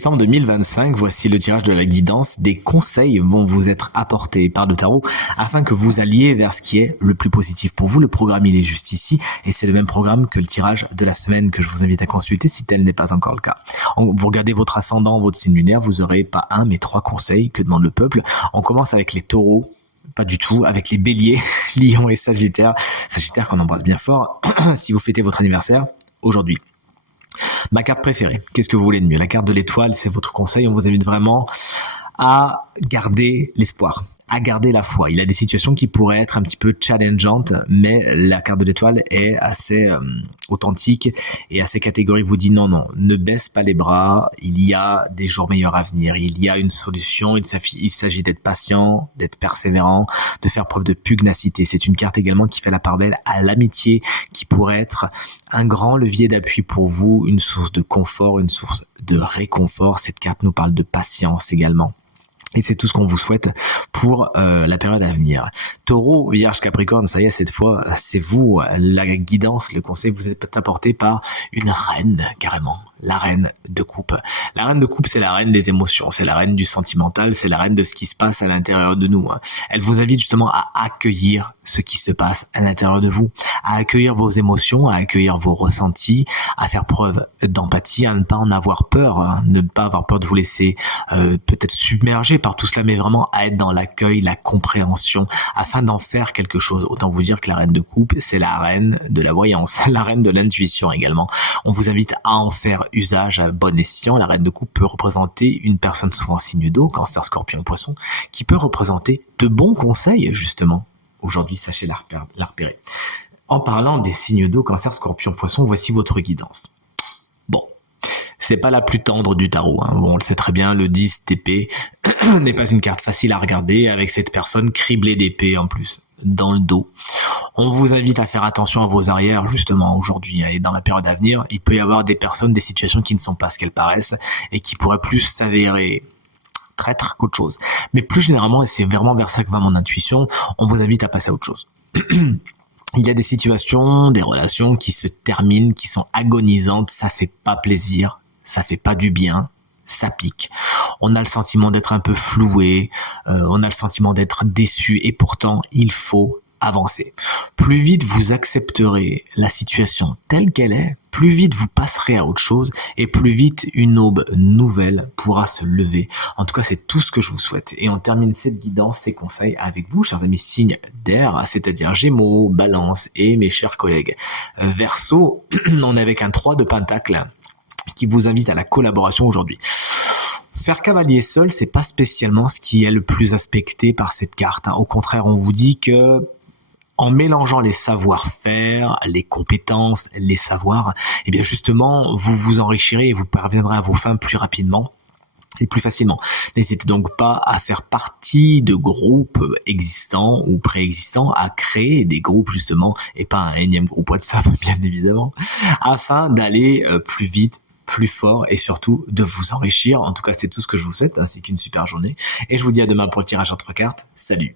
décembre 2025, voici le tirage de la guidance. Des conseils vont vous être apportés par le tarot afin que vous alliez vers ce qui est le plus positif pour vous. Le programme, il est juste ici et c'est le même programme que le tirage de la semaine que je vous invite à consulter si tel n'est pas encore le cas. Vous regardez votre ascendant, votre signe lunaire, vous aurez pas un mais 3 conseils que demande le peuple. On commence avec les taureaux. Pas du tout, avec les béliers, lions et sagittaires. Sagittaire qu'on embrasse bien fort si vous fêtez votre anniversaire aujourd'hui. Ma carte préférée, qu'est-ce que vous voulez de mieux? La carte de l'étoile, c'est votre conseil. On vous invite vraiment à garder l'espoir, à garder la foi. Il y a des situations qui pourraient être un petit peu challengeantes, mais la carte de l'étoile est assez authentique et assez catégorique. Vous dit non, ne baisse pas les bras. Il y a des jours meilleurs à venir. Il y a une solution. Il s'agit d'être patient, d'être persévérant, de faire preuve de pugnacité. C'est une carte également qui fait la part belle à l'amitié, qui pourrait être un grand levier d'appui pour vous, une source de confort, une source de réconfort. Cette carte nous parle de patience également. Et c'est tout ce qu'on vous souhaite pour la période à venir. Taureau, Vierge, Capricorne, ça y est, cette fois, c'est vous. La guidance, le conseil vous est apporté par une reine, carrément. La reine de coupe. La reine de coupe, c'est la reine des émotions, c'est la reine du sentimental, c'est la reine de ce qui se passe à l'intérieur de nous. Elle vous invite justement à accueillir ce qui se passe à l'intérieur de vous, à accueillir vos émotions, à accueillir vos ressentis, à faire preuve d'empathie, à ne pas en avoir peur, ne pas avoir peur de vous laisser peut-être submerger par tout cela, mais vraiment à être dans l'accueil, la compréhension, afin d'en faire quelque chose. Autant vous dire que la reine de coupe, c'est la reine de la voyance, la reine de l'intuition également. On vous invite à en faire usage à bon escient. La reine de coupe peut représenter une personne souvent signe d'eau, Cancer, Scorpion, Poisson, qui peut représenter de bons conseils, justement. Aujourd'hui, sachez la repérer. En parlant des signes d'eau, Cancer, Scorpion, Poisson, voici votre guidance. Bon, c'est pas la plus tendre du tarot. Bon, on le sait très bien, le 10 d'épée n'est pas une carte facile à regarder avec cette personne criblée d'épée en plus dans le dos. On vous invite à faire attention à vos arrières justement aujourd'hui et dans la période à venir. Il peut y avoir des personnes, des situations qui ne sont pas ce qu'elles paraissent et qui pourraient plus s'avérer traître qu'autre chose. Mais plus généralement, et c'est vraiment vers ça que va mon intuition, on vous invite à passer à autre chose. Il y a des situations, des relations qui se terminent, qui sont agonisantes, ça fait pas plaisir, ça fait pas du bien, ça pique. On a le sentiment d'être un peu floué, on a le sentiment d'être déçu et pourtant il faut avancer. Plus vite vous accepterez la situation telle qu'elle est, plus vite vous passerez à autre chose et plus vite une aube nouvelle pourra se lever. En tout cas, c'est tout ce que je vous souhaite. Et on termine cette guidance, ces conseils avec vous, chers amis signes d'air, c'est-à-dire Gémeaux, Balance et mes chers collègues Verseau. On est avec un 3 de Pentacle qui vous invite à la collaboration aujourd'hui. Faire cavalier seul, c'est pas spécialement ce qui est le plus aspecté par cette carte. Au contraire, on vous dit que en mélangeant les savoir-faire, les compétences, les savoirs, eh bien justement, vous vous enrichirez et vous parviendrez à vos fins plus rapidement et plus facilement. N'hésitez donc pas à faire partie de groupes existants ou préexistants, à créer des groupes justement, et pas un énième groupe WhatsApp bien évidemment, afin d'aller plus vite, plus fort et surtout de vous enrichir. En tout cas, c'est tout ce que je vous souhaite, ainsi qu'une super journée. Et je vous dis à demain pour le tirage entre cartes. Salut!